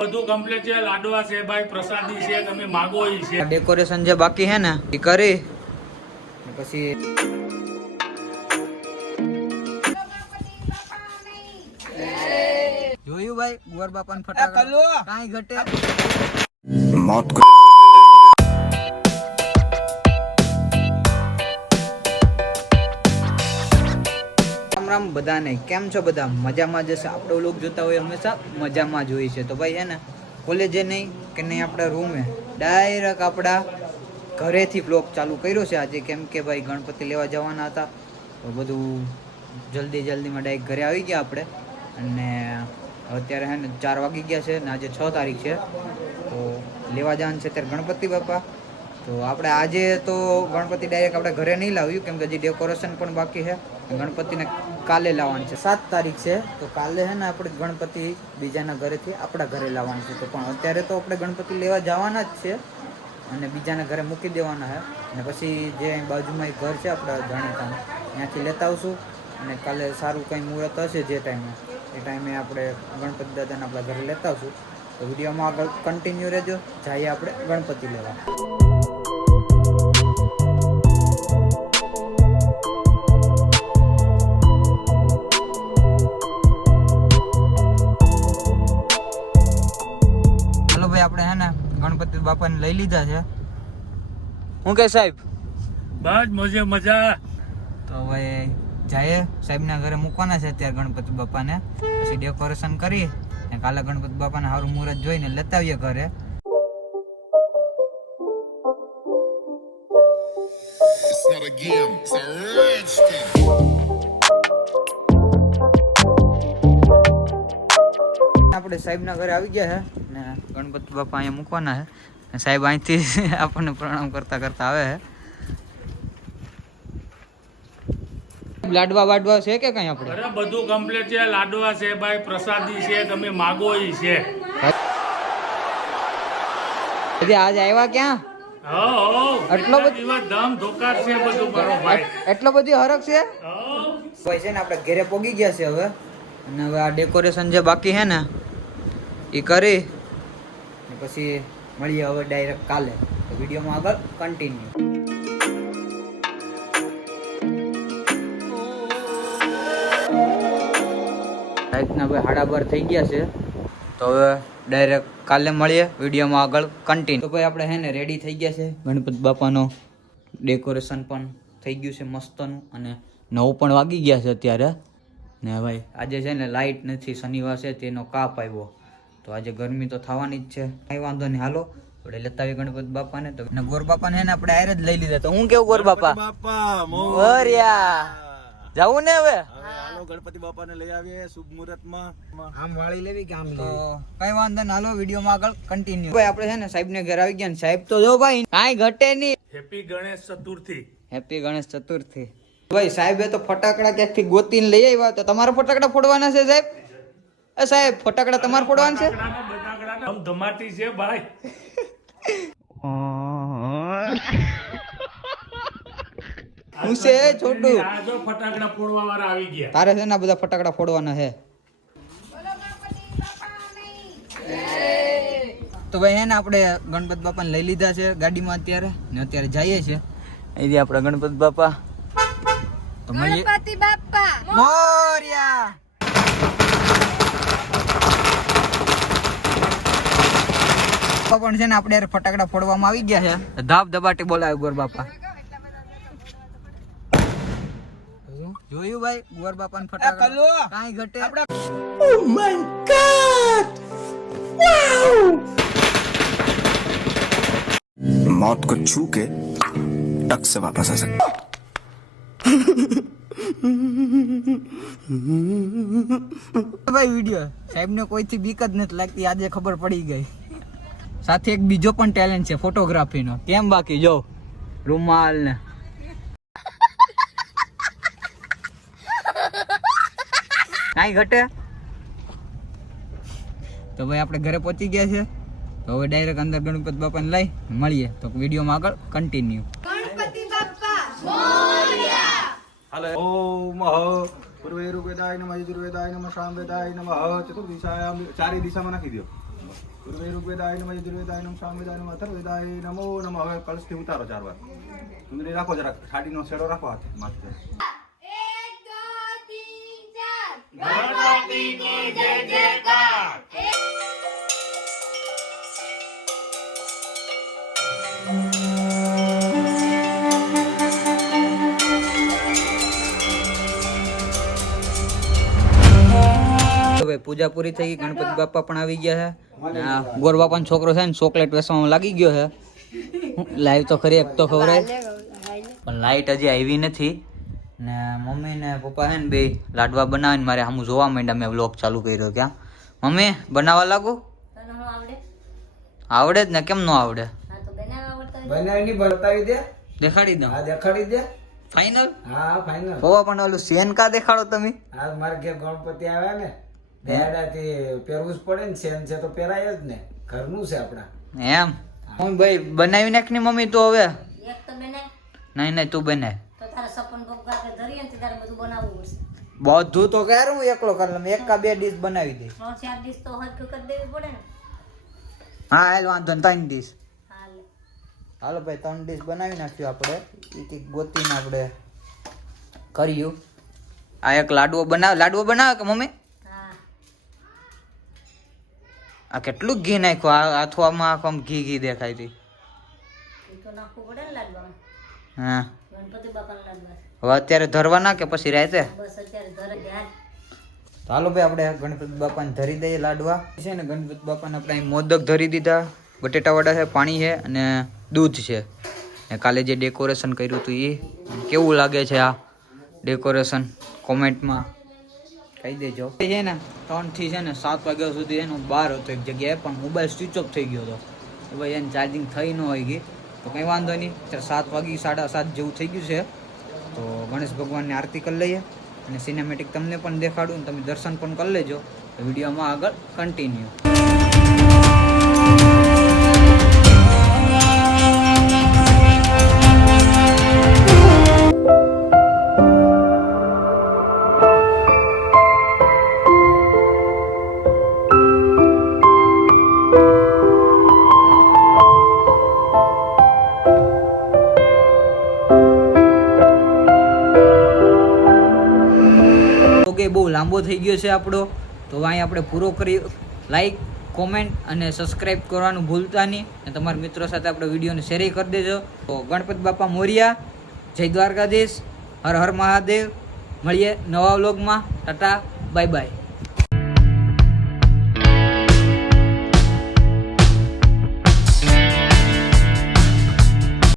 બધું કમ્પ્લીટ છે. લાડવા છે ભાઈ, પ્રસાદી છે, તમે માગો ઈ છે. ડેકોરેશન જે બાકી હે ને એ કરી પછી જોયું ભાઈ ગોર બાપાને ફટાકડા કાઈ ઘટે मौत को રામ રામ બધાને. કેમ છો બધા? મજામાં જશે. આપણો લોક જોતા હોય હંમેશા મજામાં જ હોય છે. તો ભાઈ હે ને કોલેજે નહીં કે નહીં આપણા રૂમે ડાયરેક્ટ આપણા ઘરેથી બ્લોગ ચાલુ કર્યો છે આજે, કેમ કે ભાઈ ગણપતિ લેવા જવાના હતા તો બધું જલ્દીમાં ડાયરેક્ટ ઘરે આવી ગયા આપણે. અને અત્યારે હે ને 4 વાગી ગયા છે ને આજે 6 તારીખ છે તો લેવા જવાનું છે ત્યારે ગણપતિ બાપા. તો આપણે આજે તો ગણપતિ ડાયરેક્ટ આપણે ઘરે નહીં લાવ્યું કેમ કે હજી ડેકોરેશન પણ બાકી છે. ગણપતિને કાલે લાવવાનું છે, 7 તારીખ છે તો કાલે હે ને આપણે ગણપતિ બીજાના ઘરેથી આપણા ઘરે લાવવાનું છે. તો પણ અત્યારે તો આપણે ગણપતિ લેવા જવાના જ છે અને બીજાના ઘરે મૂકી દેવાના છે અને પછી જે બાજુમાં એક ઘર છે આપણા જાણીતાનું ત્યાંથી લેતા આવશું અને કાલે સારું કંઈ મુહૂર્ત હશે જે ટાઈમે આપણે ગણપતિ દાદાને આપણા ઘરે લેતા આવશું. તો વિડીયોમાં આગળ કન્ટિન્યુ રહેજો. જઈએ આપણે ગણપતિ લેવા. હાલો ભાઈ, આપણે હે ને ગણપતિ બાપાને લઈ લીધા છે. હું કે સાહેબ? બસ મજે મજા. તો ભાઈ જઈએ સાહેબના ઘરે મૂકવાના છે અત્યારે ગણપતિ બાપાને, પછી ડેકોરેશન કરી ને કાલે ગણપતિ બાપાને સારું મુહૂર્ત જોઈને લેતા આવીએ ઘરે. આપણે સાહેબના ઘરે આવી ગયા છે ને ગણપતિ બાપા અહીંયા મૂકવાના છે ને સાહેબ અહીંથી આપણને પ્રણામ કરતા આવે છે. લાડવા વાડવા છે કે કઈ આપણે? અરે બધું કમ્પ્લીટ છે. લાડવા છે ભાઈ, પ્રસાદી છે, તમે માગો ઈ છે. આજ આવ્યા ક્યાં? એટલો બધો ધમ ધોકાર છે બધું મારો ભાઈ. એટલો બધી હરખ છે ભાઈ. છે ને આપણે ઘરે પોગી ગયા છે હવે અને હવે આ ડેકોરેશન જે બાકી છે ને એ કરી પછી મળીએ હવે ડાયરેક્ટ કાલે. તો વિડીયોમાં આગળ કન્ટિન્યુ. રાતના ભાઈ 12:30 થઈ ગયા છે તો હવે ડાયરેક્ટ કાલે મળીએ વિડીયોમાં આગળ કન્ટિન્યુ. તો ભાઈ આપણે હે ને રેડી થઈ ગયા છે. ગણપતિ બાપાનો ડેકોરેશન પણ થઈ ગયું છે મસ્તનું અને 9 પણ વાગી ગયા છે અત્યારે. ને ભાઈ આજે છે ને લાઇટ નથી, શનિવાર છે તેનો કાપ આવ્યો તો આજે ગરમી તો થવાની જ છે. કાંઈ વાંધો નહીં, હાલો આપણે લેતા આવીએ ગણપતિ બાપાને. તો ગોર બાપાને હે ને આપણે આયર જ લઈ લીધા. તો હું કેવું ગોર બાપા? મોરિયા જાવું ને હવે ગણપતિ બાપાને લઈ આવીએ શુભ મુહૂર્તમાં. આમ વાળી લેવી કે આમ તો કઈ વાંધો ના. હાલો વિડીયોમાં આગળ કન્ટિન્યુ. ભાઈ આપણે છે ને સાહેબને ઘરે આવી ગયા ને સાહેબ તો જો ભાઈ કાંઈ ઘટે નહીં. હેપી ગણેશ ચતુર્થી. હેપી ગણેશ ચતુર્થી. ભાઈ સાહેબે તો ફટાકડા ક્યાંકથી ગોતીને લઈ આવ્યા. તો તમારા ફટાકડા ફોડવાના છે સાહેબ? સાહેબ ફટાકડા તમારે ફોડવાના છે? ફટાકડા ધમાટી છે ભાઈ. હું છે છોટું? આ જો ફટાકડા ફોડવા વાળા આવી ગયા. તારે છે ને આ બધા ફટાકડા ફોડવાના છે. તો ભાઈ હે ને આપણે ગણપતિ બાપાને લઈ લીધા છે ગાડીમાં અત્યારે ને અત્યારે જઈએ છે અહીંથી આપણે ગણપતિ બાપા. તો ગણપતિ બાપા મોરિયા. પણ છે ને આપણે ફટાકડા ફોડવામાં આવી ગયા છે. ધાબ ધબાટી બોલાવે ગોર બાપા. જોયું ભાઈ ગોર બાપાને ફટાકડા કાંઈ ઘટે. ઓ માય ગોડ, વાવ! मौत को छू के टक से वापस आ सकते. ભાઈ વિડિયો સાહેબને કોઈથી બીક જ નથી લાગતી, આજે ખબર પડી ગઈ. સાથે એક બીજો પણ ટેલેન્ટ છે ફોટોગ્રાફીનો. કેમ બાકી જો રૂમાલ ને કાંઈ ઘટે. તો ભાઈ આપણે ઘરે પહોંચી ગયા છે તો હવે ડાયરેક્ટ અંદર ગણપતિ બાપાને લઈ મળીએ. તો વિડીયોમાં આગળ કન્ટિન્યુ. ગણપતિ બાપા મોરિયા. હાલો. ઓમ પૂર્વેરુવેદાય નમઃ, યજુર્વેદાય નમઃ, સામવેદાય નમઃ, ચતુર્દિશાયામ ચારે દિશામાં નાખી દો. ઋગ્વેદાય નમઃ યજુર્વેદાય નમઃ સામવેદાય નમઃ અથર્વવેદાય નમો નમઃ. હવે કળશથી ઉતારો 4 વાર. ચુંદડી રાખો જરાક, સાડીનો છેડો રાખો હાથે માથે. હવે પૂજા પૂરી થઈ ગઈ, ગણપતિ બાપા પણ આવી ગયા છે અને આ ગોર બાપાનો છોકરો છે ને ચોકલેટ વેચવામાં લાગી ગયો છે. લાઈવ તો ખરી એક તો ખવડાય પણ લાઈટ હજી આવી નથી ને મમ્મી ને પપ્પા છે ને બે લાડવા બનાવીને મારે સામું જોવા માંડ્યા. મેં વ્લોગ ચાલુ કર્યો. ક્યાં મમ્મી બનાવવા લાગુ? આવડે જ ને, કેમ ન આવડે? બનાવીને બતાવી દે. દેખાડી દઉં? હા દેખાડી દે. ફાઈનલ? હા ફાઈનલ. પપ્પા પણ ઓલું સેન કા દેખાડો તમે? આ મારે ઘેર ગણપતિ આવ્યા ને બેડાથી પહેરવું જ પડે ને. સેન છે તો પહેરાય જ ને, ઘરનું છે આપણા. એમ હું ભાઈ બનાવી નાખ ને મમ્મી તો હવે. એક તો બનાય નહીં નહીં તું બનાય. તો તારે સપન બપકા કે ધરીએ ને તારે બધું બનાવવું પડશે. બધું તો ક્યારે હું એકલો કરી લઉં, એક કા બે ડીશ બનાવી દઈશ. 3-4 ડીશ તો હરખું કરી દેવી પડે ને. હા હાલ વાંધો ને 3 ડીશ. હાલે હાલો ભાઈ 3 ડીશ બનાવી નાખ્યું આપણે. એક એક ગોતીને આપણે કર્યું. આ એક લાડવો બનાવે કે મમ્મી? હા આ કેટલું ઘી નાખ્યું? આ આથવામાં આખો ઘી દેખાય હતી. એ તો નાખવું પડે ને લાડવામાં. હા ગણપતિ બાપાના લાડવા છે. હવે અત્યારે ધરવાના કે પછી રાતે? બસ અત્યારે ધરે ધ્યાન. ચાલો ભાઈ આપણે ગણપતિ બાપાને ધરી દઈએ લાડવા છે ને. ગણપતિ બાપાને આપણે અહીં મોદક ધરી દીધા, બટેટા વડા છે, પાણી છે અને દૂધ છે. ને કાલે જે ડેકોરેશન કર્યું હતું એ કેવું લાગે છે આ ડેકોરેશન કોમેન્ટમાં કહી દેજો. છે ને 3 થી છે ને 7 વાગ્યા સુધી એનું બહાર હતો એક જગ્યાએ, પણ મોબાઈલ સ્વિચ ઓફ થઈ ગયો હતો. તો ભાઈ એને ચાર્જિંગ થઈ ન હોય ગઈ તો કંઈ વાંધો નહીં. અત્યારે 7 વાગી 7:30 જેવું થઈ ગયું છે. તો ગણેશ ભગવાનની આરતી કરી લઈએ અને સિનેમેટિક તમને પણ દેખાડું ને તમે દર્શન પણ કરી લેજો. તો વિડીયોમાં આગળ કન્ટિન્યુ. બહુ લાંબો થઈ ગયો છે આપણો, તો અહીં આપણે પૂરો કરી. લાઈક કોમેન્ટ અને સબસ્ક્રાઈબ કરવાનું ભૂલતા નહીં અને તમારા મિત્રો સાથે આપણે વિડીયોને શેર કરી દેજો. તો ગણપતિ બાપા મોરિયા, જય દ્વારકાધીશ, હર હર મહાદેવ. મળીએ નવા વ્લોગમાં. Tata bye bye.